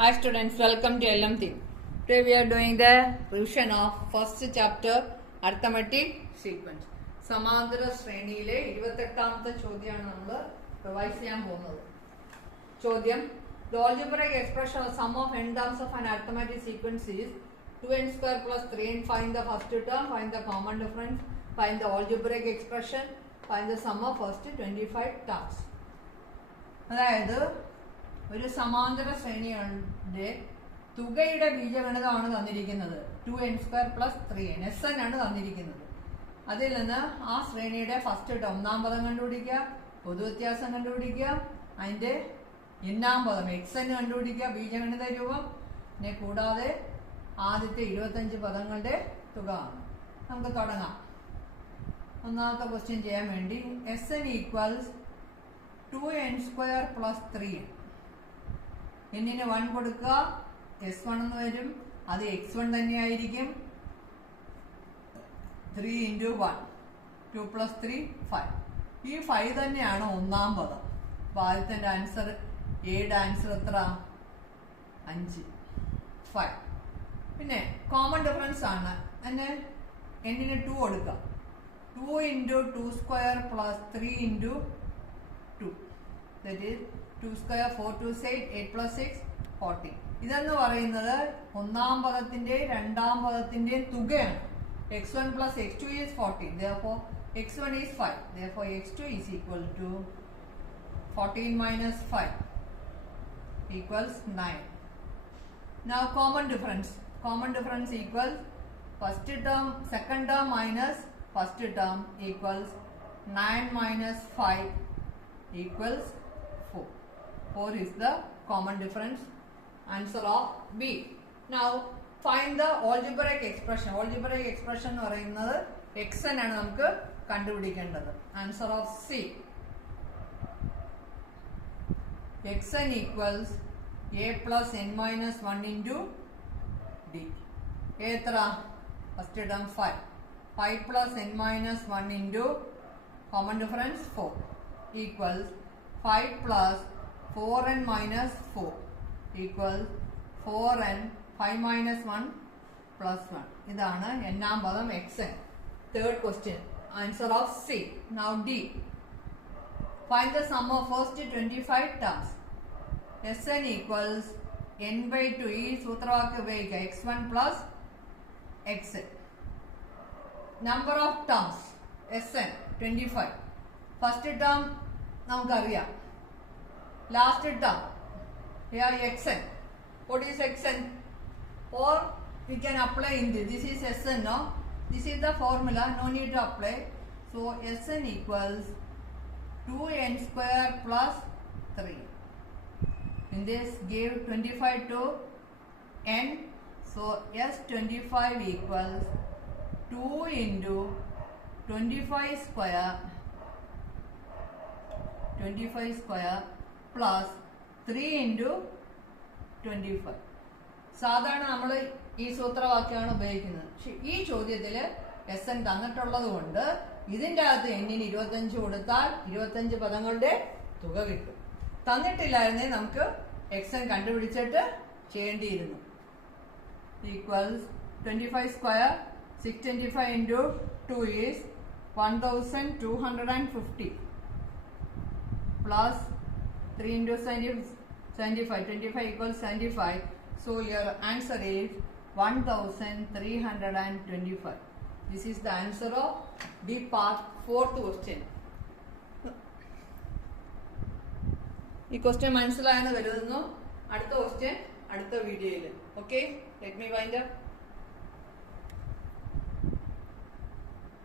Hi students, welcome to LM Team. Today we are doing the revision of first chapter Arithmetic Sequence. സമാന്തര ശ്രേണിയിലെ ഇരുപത്തെട്ടാമത്തെ ചോദ്യമാണ് നമ്മൾ revise ചെയ്യാൻ പോകുന്നത് ചോദ്യം The algebraic expression of sum of n terms of an arithmetic sequence is 2n square plus 3n. Find the first term, find the common difference, find the algebraic expression, find the sum of first 25 terms. അതായത് ഒരു സമാന്തര ശ്രേണിയുടെ തുകയുടെ ബീജഗണിതമാണ് തന്നിരിക്കുന്നത്. Two n square plus three n S n ആണ് തന്നിരിക്കുന്നത്. അതിൽ നിന്ന് ആ ശ്രേണിയുടെ ഫസ്റ്റ് ഒന്നാം പദം കണ്ടുപിടിക്കുക പൊതു വ്യത്യാസം കണ്ടുപിടിക്കുക അതിന്റെ എണ്ണാം പദം എക്സ് എൻ കണ്ടുപിടിക്കുക ബീജഗണിത രൂപം. പിന്നെ കൂടാതെ ആദ്യത്തെ ഇരുപത്തഞ്ച് പദങ്ങളുടെ തുക നമുക്ക് തുടങ്ങാം. ഒന്നാമത്തെ ക്വസ്റ്റ്യൻ ചെയ്യാൻ വേണ്ടി S n equals two n square plus three n എന്നിന് വൺ കൊടുക്കുക. എസ് വൺ എന്ന് വരും. അത് എക്സ് വൺ തന്നെയായിരിക്കും. Three into one two plus three five ഈ ഫൈവ് തന്നെയാണ് ഒന്നാം പദം. അപ്പൊ ആദ്യത്തെ ആൻസർ ഏഴ് ആൻസർ എത്ര? അഞ്ച്. ഫൈവ് പിന്നെ കോമൺ ഡിഫറൻസ് ആണ്. എന്നെ എന്നിന് ടു കൊടുക്കാം two into two square plus three into two that is two square four two eight eight plus six forty ഇതെന്ന് പറയുന്നത് ഒന്നാം പദത്തിന്റെ രണ്ടാം പദത്തിന്റെ തുകയാണ്. X one plus x two is forty though x one is five though x two is equal to fourteen minus five equals nine Now common difference. Common difference equals first term, second term minus first term equals 9 minus 5 equals 4. 4 is the common difference. Answer of B. Now find the algebraic expression. Algebraic expression എന്ന് പറയുന്നത് X ആണ് നമുക്ക് കണ്ടുപിടിക്കേണ്ടത് answer of C x n equals a plus n minus one into d എത്ര first term five five plus n minus one into common difference four equals five plus four n minus four equals four n five minus one plus one ഇതാണ് എന്നാം പദം x n third question answer of C now D Find the sum of first 25 terms. Sn equals n by 2 ഈ സൂത്രവാക്യം ഉപയോഗിക്കുക. X one plus x number of terms S n twenty five first term നമുക്കറിയാം. Last it the, we xn. What is xn? Or we can apply in this. This is Sn now. This is the formula. No need to apply. So Sn equals 2n square plus 3. In this give 25 to n. So S25 equals 2 into 25 square 25 square plus 3 into 25. സാധാരണ നമ്മൾ ഈ സൂത്രവാക്യമാണ് ഉപയോഗിക്കുന്നത്. പക്ഷെ ഈ ചോദ്യത്തിൽ S N തന്നിട്ടുള്ളത് കൊണ്ട് ഇതിന്റെ അകത്ത് എന്നിന് ഇരുപത്തഞ്ച് കൊടുത്താൽ ഇരുപത്തഞ്ച് പദങ്ങളുടെ തുക കിട്ടും. തന്നിട്ടില്ലായിരുന്നേ നമുക്ക് എക്സ് എൻ കണ്ടുപിടിച്ചിട്ട് ചെയ്യേണ്ടിയിരുന്നു. Equals twenty five square six twenty five into two is one thousand two hundred and fifty plus three into seventy seventy five twenty five equals seventy five so your answer is one thousand three hundred and twenty five This is the answer of the part fourth question. ഈ question മനസ്സിലായെന്ന് കരുതുന്നു. അടുത്ത question അടുത്ത വീഡിയോയിൽ okay let me wind up